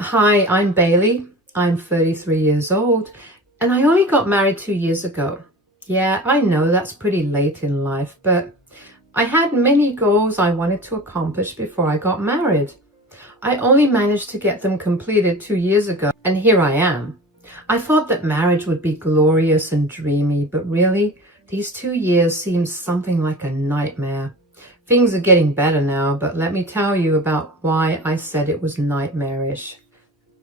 Hi, I'm Bailey. I'm 33 years old and I only got married 2 years ago. Yeah, I know that's pretty late in life, but I had many goals I wanted to accomplish before I got married. I only managed to get them completed 2 years ago, and here I am. I thought that marriage would be glorious and dreamy, but really, these 2 years seem something like a nightmare. Things are getting better now, but let me tell you about why I said it was nightmarish.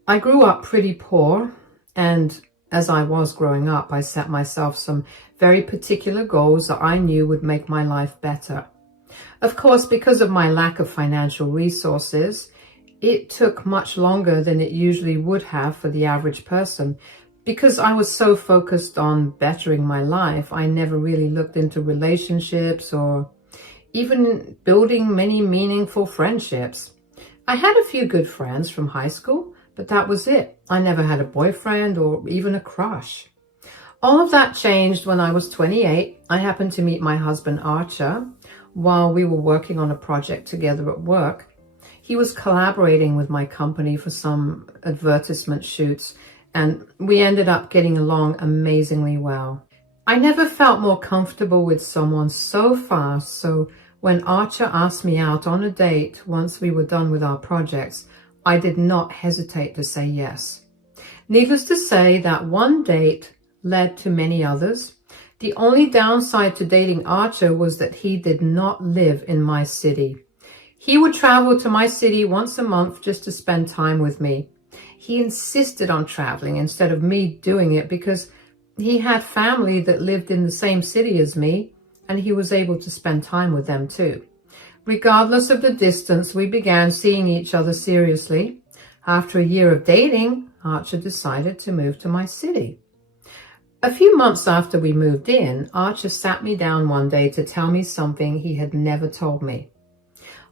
I grew up pretty poor, and as I was growing up, I set myself some very particular goals that I knew would make my life better. Of course, because of my lack of financial resources, it took much longer than it usually would have for the average person. Because I was so focused on bettering my life, I never really looked into relationships or even building many meaningful friendships. I had a few good friends from high school, but that was it. I never had a boyfriend or even a crush. All of that changed when I was 28. I happened to meet my husband Archer while we were working on a project together at work. He was collaborating with my company for some advertisement shoots, and we ended up getting along amazingly well. I never felt more comfortable with someone so fast, so when Archer asked me out on a date once we were done with our projects, I did not hesitate to say yes. Needless to say, that one date led to many others. The only downside to dating Archer was that he did not live in my city. He would travel to my city once a month just to spend time with me. He insisted on traveling instead of me doing it because he had family that lived in the same city as me, and he was able to spend time with them too. Regardless of the distance, we began seeing each other seriously. After a year of dating, Archer decided to move to my city. A few months after we moved in, Archer sat me down one day to tell me something he had never told me.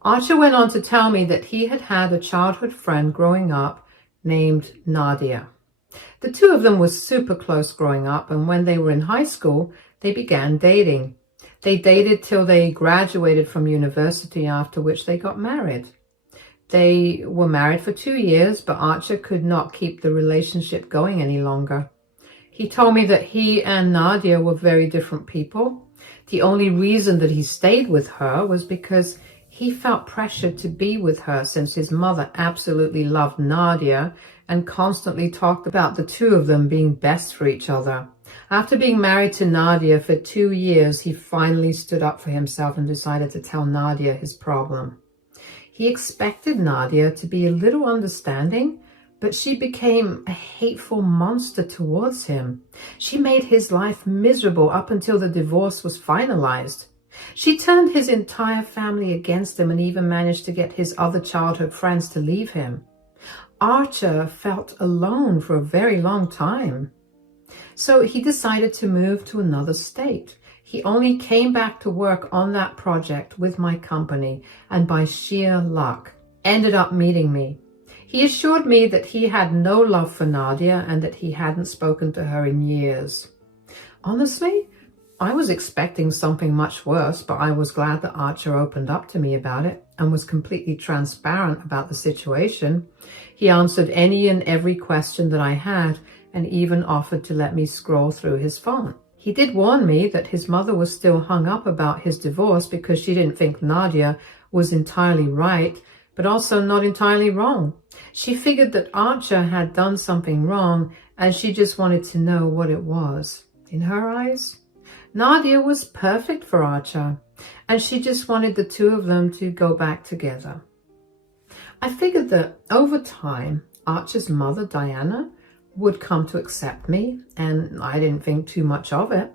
Archer went on to tell me that he had had a childhood friend growing up named Nadia. The two of them were super close growing up, and when they were in high school, they began dating. They dated till they graduated from university, after which they got married. They were married for 2 years, but Archer could not keep the relationship going any longer. He told me that he and Nadia were very different people. The only reason that he stayed with her was because he felt pressured to be with her, since his mother absolutely loved Nadia and constantly talked about the two of them being best for each other. After being married to Nadia for 2 years, he finally stood up for himself and decided to tell Nadia his problem. He expected Nadia to be a little understanding, but she became a hateful monster towards him. She made his life miserable up until the divorce was finalized. She turned his entire family against him and even managed to get his other childhood friends to leave him. Archer felt alone for a very long time. So he decided to move to another state. He only came back to work on that project with my company, and by sheer luck, ended up meeting me. He assured me that he had no love for Nadia and that he hadn't spoken to her in years. Honestly, I was expecting something much worse, but I was glad that Archer opened up to me about it and was completely transparent about the situation. He answered any and every question that I had, and even offered to let me scroll through his phone. He did warn me that his mother was still hung up about his divorce because she didn't think Nadia was entirely right, but also not entirely wrong. She figured that Archer had done something wrong, and she just wanted to know what it was. In her eyes, Nadia was perfect for Archer, and she just wanted the two of them to go back together. I figured that over time, Archer's mother, Diana, would come to accept me, and I didn't think too much of it.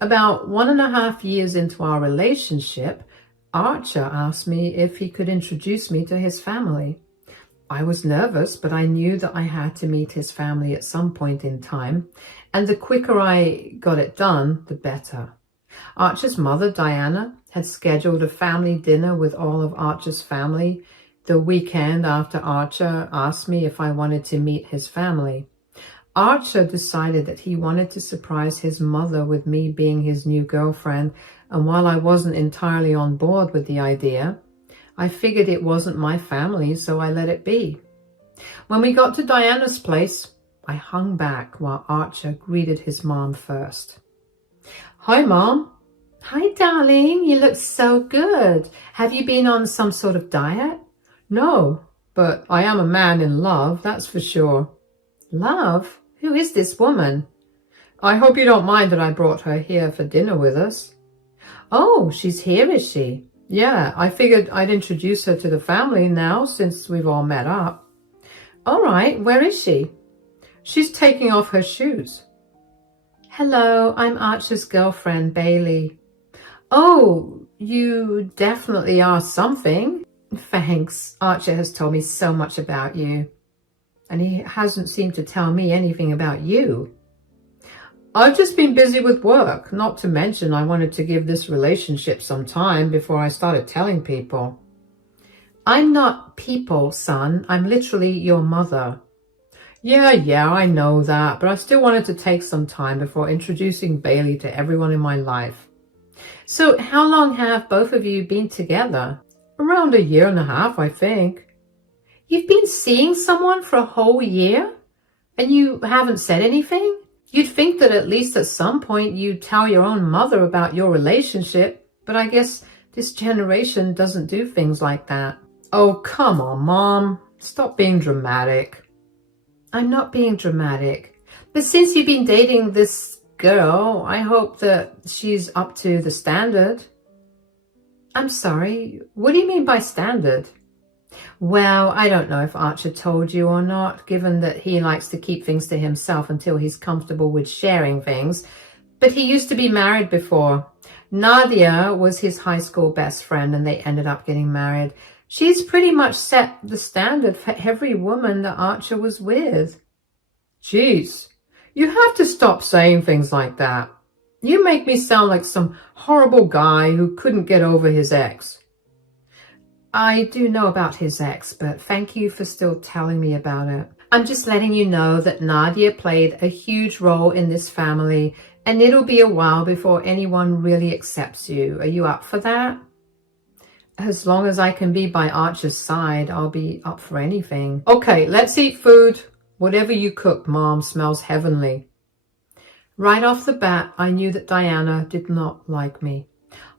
About 1.5 years into our relationship, Archer asked me if he could introduce me to his family. I was nervous, but I knew that I had to meet his family at some point in time, and the quicker I got it done, the better. Archer's mother, Diana, had scheduled a family dinner with all of Archer's family the weekend after Archer asked me if I wanted to meet his family. Archer decided that he wanted to surprise his mother with me being his new girlfriend, and while I wasn't entirely on board with the idea, I figured it wasn't my family, so I let it be. When we got to Diana's place, I hung back while Archer greeted his mom first. Hi, Mom. Hi, darling. You look so good. Have you been on some sort of diet? No, but I am a man in love, that's for sure. Love? Who is this woman? I hope you don't mind that I brought her here for dinner with us. Oh, she's here, is she? Yeah, I figured I'd introduce her to the family now since we've all met up. All right, where is she? She's taking off her shoes. Hello, I'm Archer's girlfriend, Bailey. Oh, you definitely are something. Thanks. Archer has told me so much about you. And he hasn't seemed to tell me anything about you. I've just been busy with work, not to mention I wanted to give this relationship some time before I started telling people. I'm not people, son. I'm literally your mother. Yeah, I know that, but I still wanted to take some time before introducing Bailey to everyone in my life. So how long have both of you been together? Around 1.5 years, I think. You've been seeing someone for a whole year? And you haven't said anything? You'd think that at least at some point you'd tell your own mother about your relationship, but I guess this generation doesn't do things like that. Oh, come on, Mom. Stop being dramatic. I'm not being dramatic. But since you've been dating this girl, I hope that she's up to the standard. I'm sorry, what do you mean by standard? Well, I don't know if Archer told you or not, given that he likes to keep things to himself until he's comfortable with sharing things. But he used to be married before. Nadia was his high school best friend and they ended up getting married. She's pretty much set the standard for every woman that Archer was with. Jeez, you have to stop saying things like that. You make me sound like some horrible guy who couldn't get over his ex. I do know about his ex, but thank you for still telling me about it. I'm just letting you know that Nadia played a huge role in this family, and it'll be a while before anyone really accepts you. Are you up for that? As long as I can be by Archer's side, I'll be up for anything. Okay, let's eat food. Whatever you cooked, Mom, smells heavenly. Right off the bat, I knew that Diana did not like me.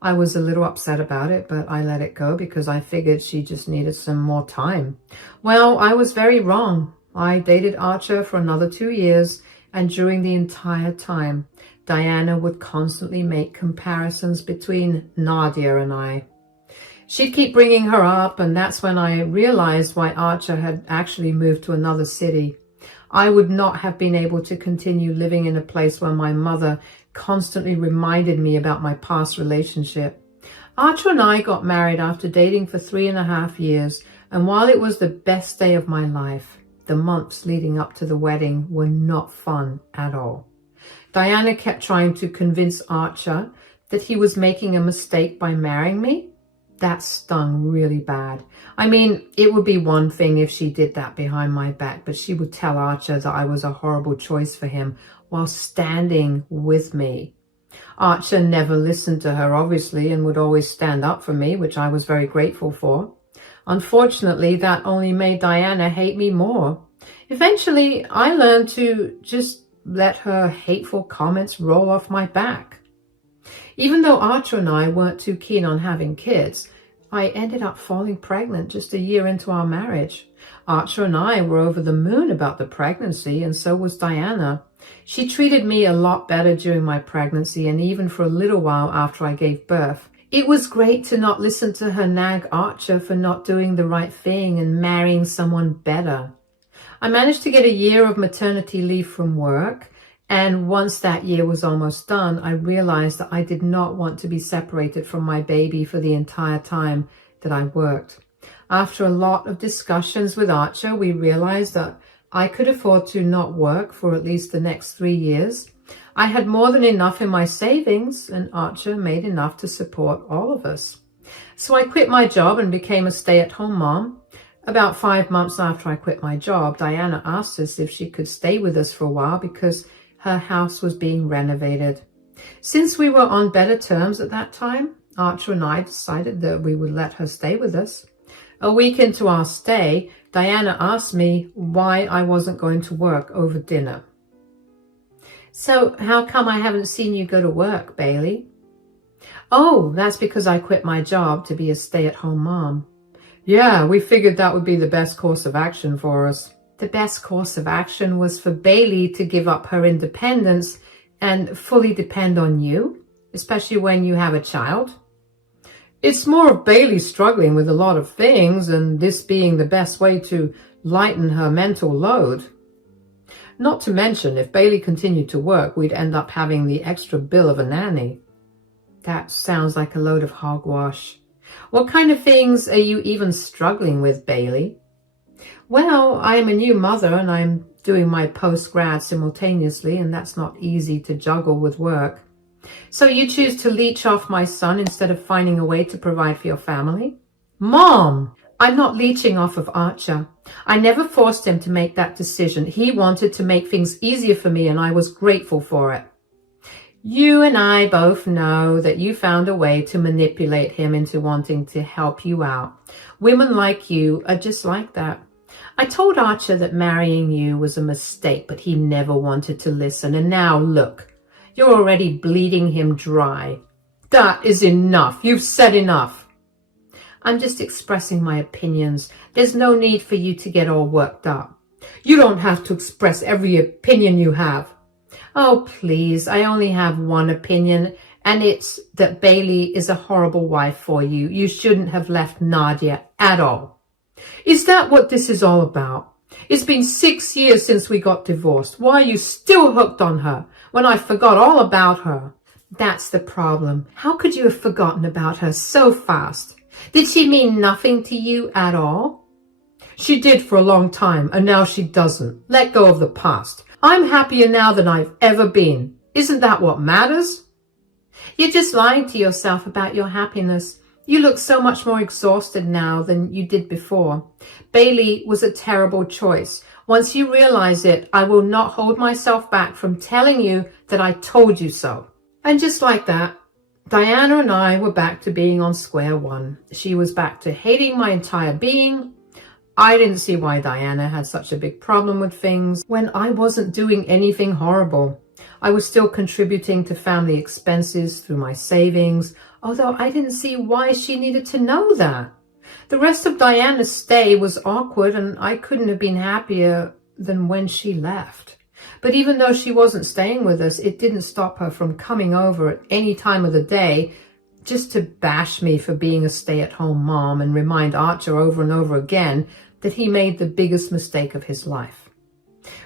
I was a little upset about it, but I let it go because I figured she just needed some more time. Well, I was very wrong. I dated Archer for another 2 years, and during the entire time, Diana would constantly make comparisons between Nadia and I. She'd keep bringing her up, and that's when I realized why Archer had actually moved to another city. I would not have been able to continue living in a place where my mother constantly reminded me about my past relationship. Archer and I got married after dating for 3.5 years, and while it was the best day of my life, the months leading up to the wedding were not fun at all. Diana kept trying to convince Archer that he was making a mistake by marrying me. That stung really bad. I mean, it would be one thing if she did that behind my back, but she would tell Archer that I was a horrible choice for him while standing with me. Archer never listened to her, obviously, and would always stand up for me, which I was very grateful for. Unfortunately, that only made Diana hate me more. Eventually, I learned to just let her hateful comments roll off my back. Even though Archer and I weren't too keen on having kids, I ended up falling pregnant just 1 year into our marriage. Archer and I were over the moon about the pregnancy, and so was Diana. She treated me a lot better during my pregnancy and even for a little while after I gave birth. It was great to not listen to her nag Archer for not doing the right thing and marrying someone better. I managed to get 1 year of maternity leave from work, and once that year was almost done, I realized that I did not want to be separated from my baby for the entire time that I worked. After a lot of discussions with Archer, we realized that I could afford to not work for at least the next 3 years. I had more than enough in my savings, and Archer made enough to support all of us. So I quit my job and became a stay-at-home mom. About 5 months after I quit my job, Diana asked us if she could stay with us for a while because her house was being renovated. Since we were on better terms at that time, Archer and I decided that we would let her stay with us. A week into our stay, Diana asked me why I wasn't going to work over dinner. So how come I haven't seen you go to work, Bailey? Oh, that's because I quit my job to be a stay-at-home mom. Yeah, we figured that would be the best course of action for us. The best course of action was for Bailey to give up her independence and fully depend on you, especially when you have a child. It's more of Bailey struggling with a lot of things and this being the best way to lighten her mental load. Not to mention, if Bailey continued to work, we'd end up having the extra bill of a nanny. That sounds like a load of hogwash. What kind of things are you even struggling with, Bailey? Well, I'm a new mother and I'm doing my post-grad simultaneously, and that's not easy to juggle with work. So you choose to leech off my son instead of finding a way to provide for your family? Mom! I'm not leeching off of Archer. I never forced him to make that decision. He wanted to make things easier for me and I was grateful for it. You and I both know that you found a way to manipulate him into wanting to help you out. Women like you are just like that. I told Archer that marrying you was a mistake, but he never wanted to listen. And now look, you're already bleeding him dry. That is enough. You've said enough. I'm just expressing my opinions. There's no need for you to get all worked up. You don't have to express every opinion you have. Oh, please, I only have one opinion, and it's that Bailey is a horrible wife for you. You shouldn't have left Nadia at all. Is that what this is all about? It's been 6 years since we got divorced. Why are you still hooked on her when I forgot all about her? That's the problem. How could you have forgotten about her so fast? Did she mean nothing to you at all? She did for a long time, and now she doesn't. Let go of the past. I'm happier now than I've ever been. Isn't that what matters? You're just lying to yourself about your happiness. You look so much more exhausted now than you did before. Bailey was a terrible choice. Once you realize it, I will not hold myself back from telling you that I told you so. And just like that, Diana and I were back to being on square one. She was back to hating my entire being. I didn't see why Diana had such a big problem with things when I wasn't doing anything horrible. I was still contributing to family expenses through my savings, although I didn't see why she needed to know that. The rest of Diana's stay was awkward and I couldn't have been happier than when she left. But even though she wasn't staying with us, it didn't stop her from coming over at any time of the day just to bash me for being a stay-at-home mom and remind Archer over and over again that he made the biggest mistake of his life.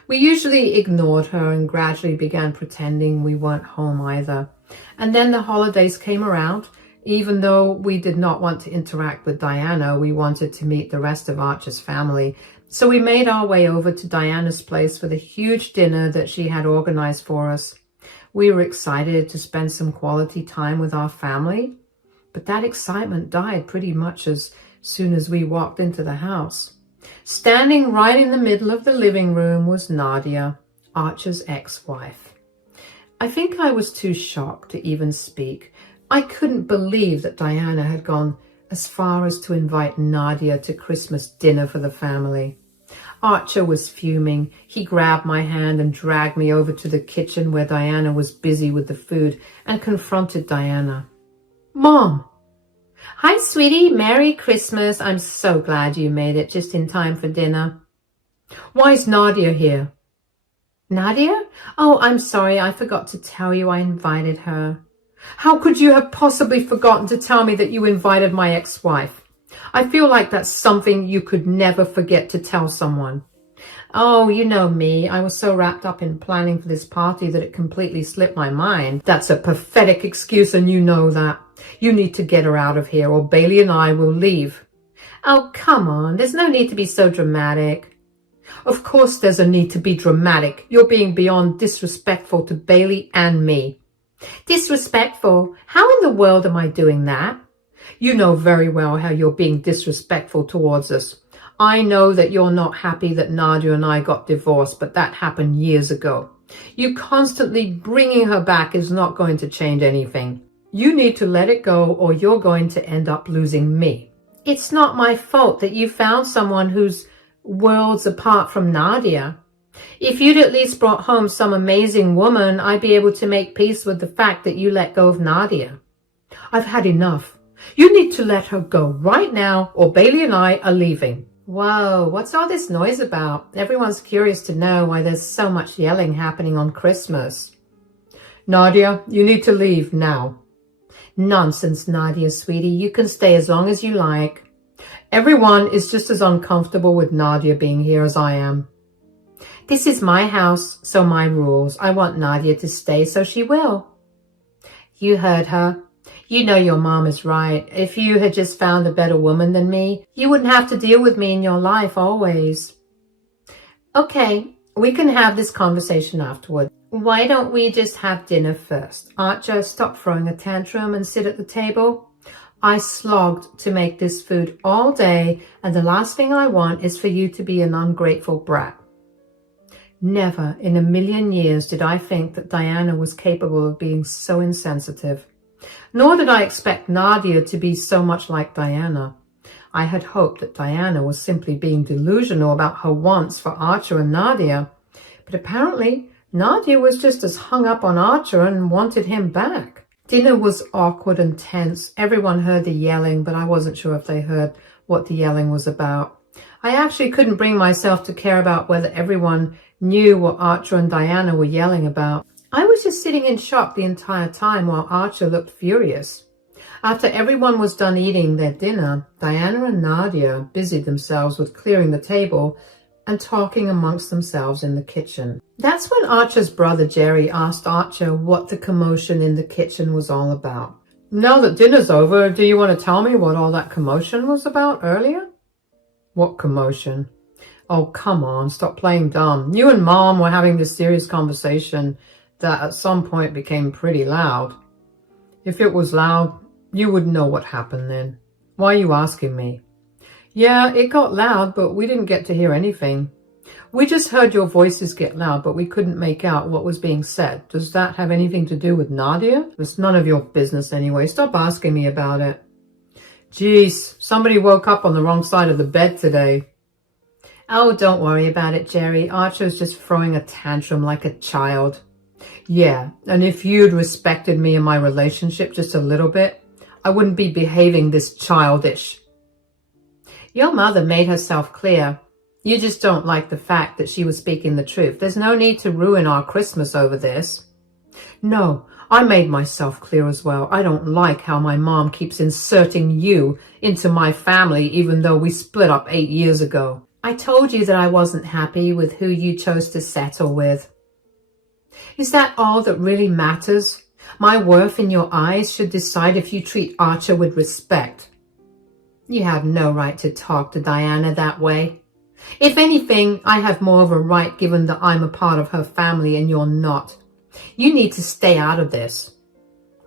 We usually ignored her and gradually began pretending we weren't home either. And then the holidays came around. Even though we did not want to interact with Diana, we wanted to meet the rest of Archer's family. So we made our way over to Diana's place for the huge dinner that she had organized for us. We were excited to spend some quality time with our family, but that excitement died pretty much as soon as we walked into the house. Standing right in the middle of the living room was Nadia, Archer's ex-wife. I think I was too shocked to even speak. I couldn't believe that Diana had gone as far as to invite Nadia to Christmas dinner for the family. Archer was fuming. He grabbed my hand and dragged me over to the kitchen where Diana was busy with the food and confronted Diana. Mom! Hi, sweetie. Merry Christmas. I'm so glad you made it just in time for dinner. Why's Nadia here? Nadia? Oh, I'm sorry. I forgot to tell you I invited her. How could you have possibly forgotten to tell me that you invited my ex-wife? I feel like that's something you could never forget to tell someone. Oh, you know me. I was so wrapped up in planning for this party that it completely slipped my mind. That's a pathetic excuse and you know that. You need to get her out of here or Bailey and I will leave. Oh, come on. There's no need to be so dramatic. Of course there's a need to be dramatic. You're being beyond disrespectful to Bailey and me. Disrespectful? How in the world am I doing that? You know very well how you're being disrespectful towards us. I know that you're not happy that Nadia and I got divorced, but that happened years ago. You constantly bringing her back is not going to change anything. You need to let it go or you're going to end up losing me. It's not my fault that you found someone who's worlds apart from Nadia. If you'd at least brought home some amazing woman, I'd be able to make peace with the fact that you let go of Nadia. I've had enough. You need to let her go right now, or Bailey and I are leaving. Whoa, what's all this noise about? Everyone's curious to know why there's so much yelling happening on Christmas. Nadia, you need to leave now. Nonsense, Nadia, sweetie. You can stay as long as you like. Everyone is just as uncomfortable with Nadia being here as I am. This is my house, so my rules. I want Nadia to stay, so she will. You heard her. You know your mom is right. If you had just found a better woman than me, you wouldn't have to deal with me in your life always. Okay, we can have this conversation afterward. Why don't we just have dinner first? Archer, stop throwing a tantrum and sit at the table. I slogged to make this food all day, and the last thing I want is for you to be an ungrateful brat. Never in a million years did I think that Diana was capable of being so insensitive. Nor did I expect Nadia to be so much like Diana. I had hoped that Diana was simply being delusional about her wants for Archer and Nadia. But apparently, Nadia was just as hung up on Archer and wanted him back. Dinner was awkward and tense. Everyone heard the yelling, but I wasn't sure if they heard what the yelling was about. I actually couldn't bring myself to care about whether everyone knew what Archer and Diana were yelling about. I was just sitting in shock the entire time while Archer looked furious. After everyone was done eating their dinner, Diana and Nadia busied themselves with clearing the table and talking amongst themselves in the kitchen. That's when Archer's brother Jerry asked Archer what the commotion in the kitchen was all about. Now that dinner's over, do you want to tell me what all that commotion was about earlier? What commotion? Oh, come on, stop playing dumb. You and Mom were having this serious conversation that at some point became pretty loud. If it was loud, you would know what happened then. Why are you asking me? Yeah, it got loud, but we didn't get to hear anything. We just heard your voices get loud, but we couldn't make out what was being said. Does that have anything to do with Nadia? It's none of your business anyway. Stop asking me about it. Jeez, somebody woke up on the wrong side of the bed today. Oh, don't worry about it, Jerry. Archer's just throwing a tantrum like a child. Yeah, and if you'd respected me in my relationship just a little bit, I wouldn't be behaving this childish. Your mother made herself clear. You just don't like the fact that she was speaking the truth. There's no need to ruin our Christmas over this. No, I made myself clear as well. I don't like how my mom keeps inserting you into my family even though we split up 8 years ago. I told you that I wasn't happy with who you chose to settle with. Is that all that really matters? My worth in your eyes should decide if you treat Archer with respect. You have no right to talk to Diana that way. If anything, I have more of a right given that I'm a part of her family and you're not. You need to stay out of this.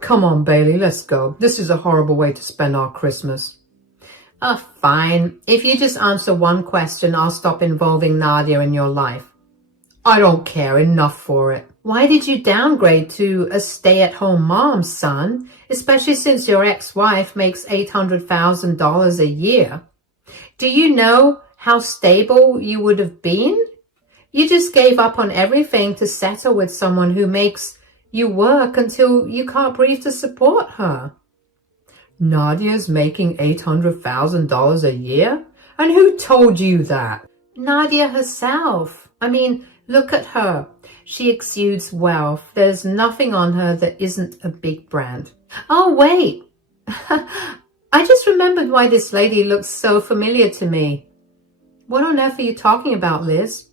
Come on, Bailey, let's go. This is a horrible way to spend our Christmas. Oh, fine. If you just answer one question, I'll stop involving Nadia in your life. I don't care. Enough for it. Why did you downgrade to a stay-at-home mom, son? Especially since your ex-wife makes $800,000 a year. Do you know how stable you would have been? You just gave up on everything to settle with someone who makes you work until you can't breathe to support her. Nadia's making $800,000 a year? And who told you that? Nadia herself. I mean, look at her. She exudes wealth. There's nothing on her that isn't a big brand. Oh, wait. I just remembered why this lady looks so familiar to me. What on earth are you talking about, Liz?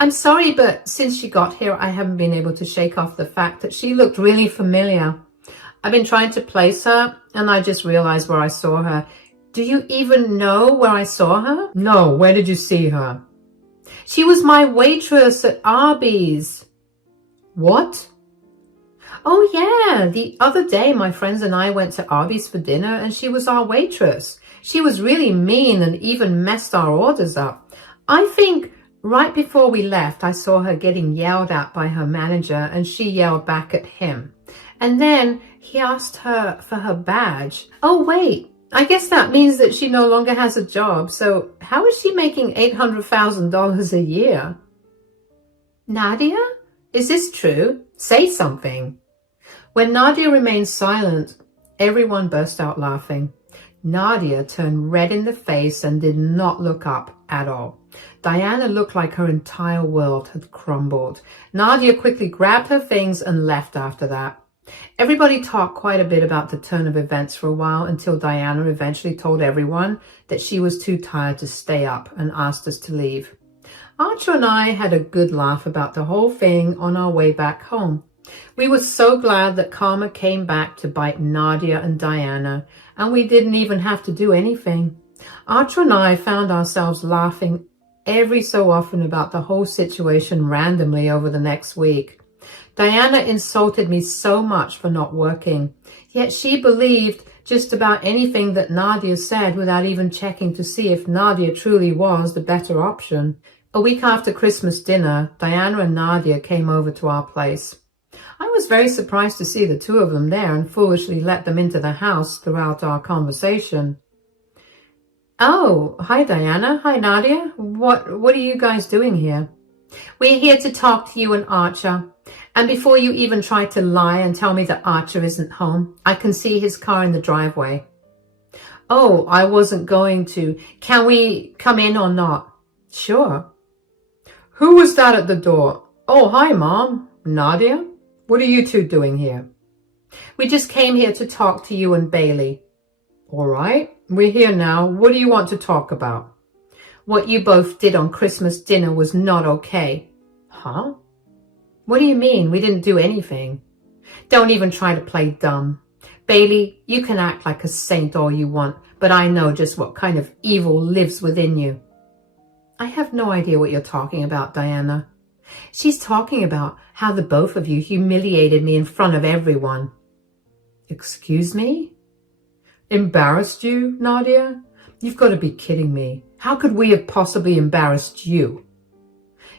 I'm sorry, but since she got here, I haven't been able to shake off the fact that she looked really familiar. I've been trying to place her, and I just realized where I saw her. Do you even know where I saw her? No, where did you see her? She was my waitress at Arby's. What? Oh, yeah. The other day, my friends and I went to Arby's for dinner, and she was our waitress. She was really mean and even messed our orders up. I think right before we left, I saw her getting yelled at by her manager, and she yelled back at him. And then he asked her for her badge. Oh, wait. I guess that means that she no longer has a job. So how is she making $800,000 a year? Nadia, is this true? Say something. When Nadia remained silent, everyone burst out laughing. Nadia turned red in the face and did not look up at all. Diana looked like her entire world had crumbled. Nadia quickly grabbed her things and left after that. Everybody talked quite a bit about the turn of events for a while until Diana eventually told everyone that she was too tired to stay up and asked us to leave. Archer and I had a good laugh about the whole thing on our way back home. We were so glad that karma came back to bite Nadia and Diana, and we didn't even have to do anything. Archer and I found ourselves laughing every so often about the whole situation randomly over the next week. Diana insulted me so much for not working, yet she believed just about anything that Nadia said without even checking to see if Nadia truly was the better option. A week after Christmas dinner, Diana and Nadia came over to our place. I was very surprised to see the two of them there and foolishly let them into the house throughout our conversation. Oh, hi Diana, hi Nadia. What are you guys doing here? We're here to talk to you and Archer. And before you even try to lie and tell me that Archer isn't home, I can see his car in the driveway. Oh, I wasn't going to. Can we come in or not? Sure. Who was that at the door? Oh, hi, Mom. Nadia? What are you two doing here? We just came here to talk to you and Bailey. All right, we're here now. What do you want to talk about? What you both did on Christmas dinner was not okay. Huh? What do you mean? We didn't do anything. Don't even try to play dumb. Bailey, you can act like a saint all you want, but I know just what kind of evil lives within you. I have no idea what you're talking about, Diana. She's talking about how the both of you humiliated me in front of everyone. Excuse me? Embarrassed you, Nadia? You've got to be kidding me. How could we have possibly embarrassed you?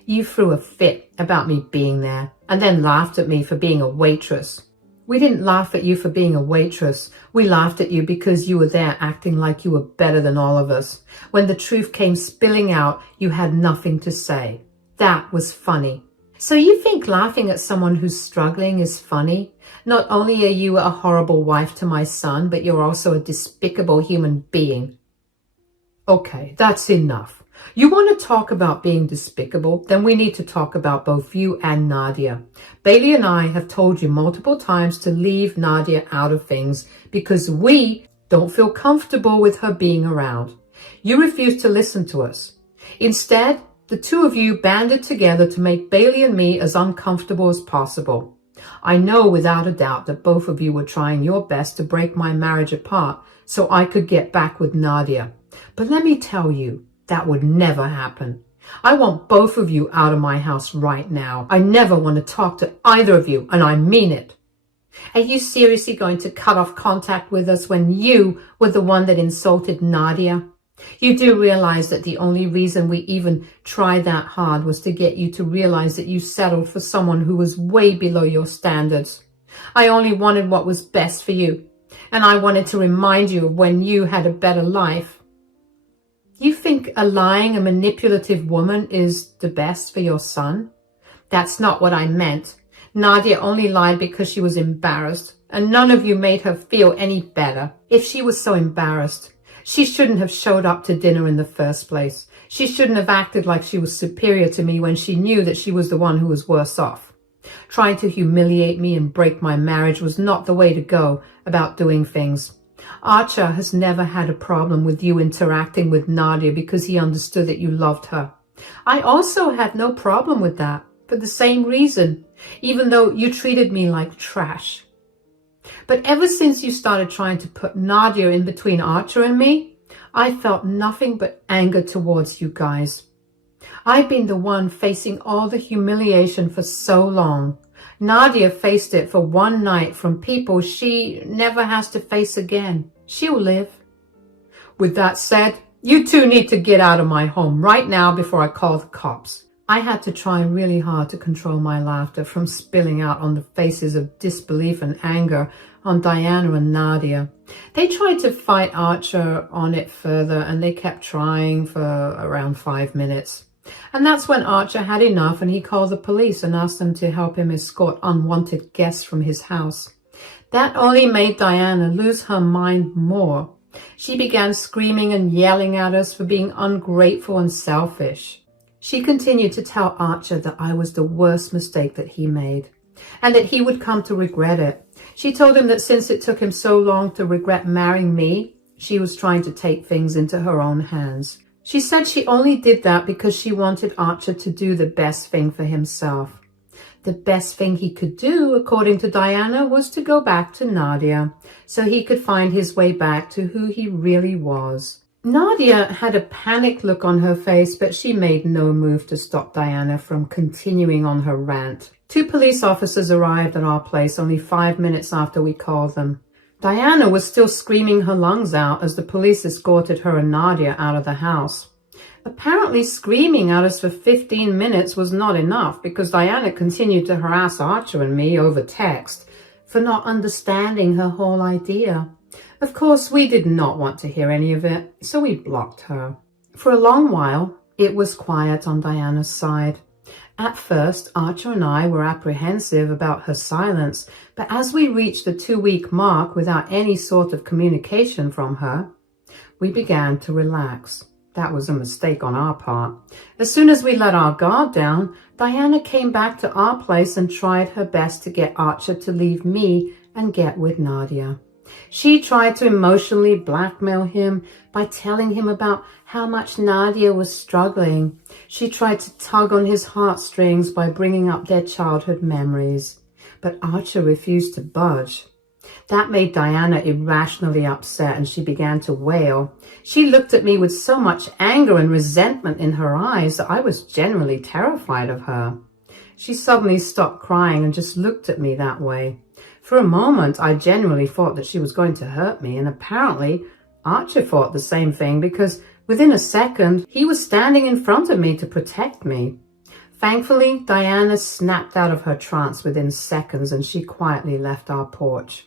You threw a fit about me being there and then laughed at me for being a waitress. We didn't laugh at you for being a waitress. We laughed at you because you were there acting like you were better than all of us. When the truth came spilling out, you had nothing to say. That was funny. So you think laughing at someone who's struggling is funny? Not only are you a horrible wife to my son, but you're also a despicable human being. Okay, that's enough. You want to talk about being despicable? Then we need to talk about both you and Nadia. Bailey and I have told you multiple times to leave Nadia out of things because we don't feel comfortable with her being around. You refuse to listen to us. Instead, the two of you banded together to make Bailey and me as uncomfortable as possible. I know without a doubt that both of you were trying your best to break my marriage apart so I could get back with Nadia. But let me tell you, that would never happen. I want both of you out of my house right now. I never want to talk to either of you, and I mean it. Are you seriously going to cut off contact with us when you were the one that insulted Nadia? You do realize that the only reason we even tried that hard was to get you to realize that you settled for someone who was way below your standards. I only wanted what was best for you, and I wanted to remind you of when you had a better life. You think a lying and manipulative woman is the best for your son? That's not what I meant. Nadia only lied because she was embarrassed, and none of you made her feel any better. If she was so embarrassed, she shouldn't have showed up to dinner in the first place. She shouldn't have acted like she was superior to me when she knew that she was the one who was worse off. Trying to humiliate me and break my marriage was not the way to go about doing things. Archer has never had a problem with you interacting with Nadia because he understood that you loved her. I also had no problem with that for the same reason, even though you treated me like trash. But ever since you started trying to put Nadia in between Archer and me, I felt nothing but anger towards you guys. I've been the one facing all the humiliation for so long. Nadia faced it for one night from people she never has to face again. She'll live. With that said, you two need to get out of my home right now before I call the cops. I had to try really hard to control my laughter from spilling out on the faces of disbelief and anger on Diana and Nadia. They tried to fight Archer on it further, and they kept trying for around 5 minutes. And that's when Archer had enough, and he called the police and asked them to help him escort unwanted guests from his house. That only made Diana lose her mind more. She began screaming and yelling at us for being ungrateful and selfish. She continued to tell Archer that I was the worst mistake that he made, and that he would come to regret it. She told him that since it took him so long to regret marrying me, she was trying to take things into her own hands. She said she only did that because she wanted Archer to do the best thing for himself. The best thing he could do, according to Diana, was to go back to Nadia, so he could find his way back to who he really was. Nadia had a panicked look on her face, but she made no move to stop Diana from continuing on her rant. 2 police officers arrived at our place only 5 minutes after we called them. Diana was still screaming her lungs out as the police escorted her and Nadia out of the house. Apparently screaming at us for 15 minutes was not enough, because Diana continued to harass Archer and me over text for not understanding her whole idea. Of course, we did not want to hear any of it, so we blocked her. For a long while, it was quiet on Diana's side. At first, Archer and I were apprehensive about her silence, but as we reached the 2-week mark without any sort of communication from her, we began to relax. That was a mistake on our part. As soon as we let our guard down, Diana came back to our place and tried her best to get Archer to leave me and get with Nadia. She tried to emotionally blackmail him by telling him about how much Nadia was struggling. She tried to tug on his heartstrings by bringing up their childhood memories. But Archer refused to budge. That made Diana irrationally upset, and she began to wail. She looked at me with so much anger and resentment in her eyes that I was genuinely terrified of her. She suddenly stopped crying and just looked at me that way. For a moment, I genuinely thought that she was going to hurt me, and apparently Archer thought the same thing, because within a second, he was standing in front of me to protect me. Thankfully, Diana snapped out of her trance within seconds, and she quietly left our porch.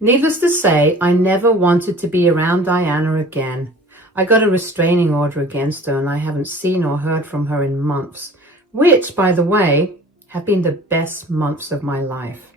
Needless to say, I never wanted to be around Diana again. I got a restraining order against her, and I haven't seen or heard from her in months, which, by the way, have been the best months of my life.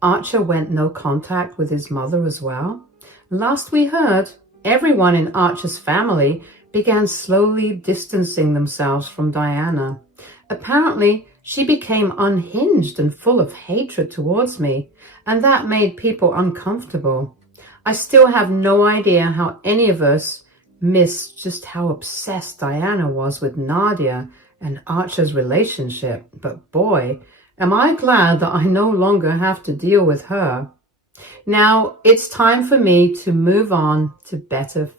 Archer went no contact with his mother as well. Last we heard, everyone in Archer's family began slowly distancing themselves from Diana. Apparently, she became unhinged and full of hatred towards me, and that made people uncomfortable. I still have no idea how any of us missed just how obsessed Diana was with Nadia and Archer's relationship, but boy, am I glad that I no longer have to deal with her. Now, it's time for me to move on to better things.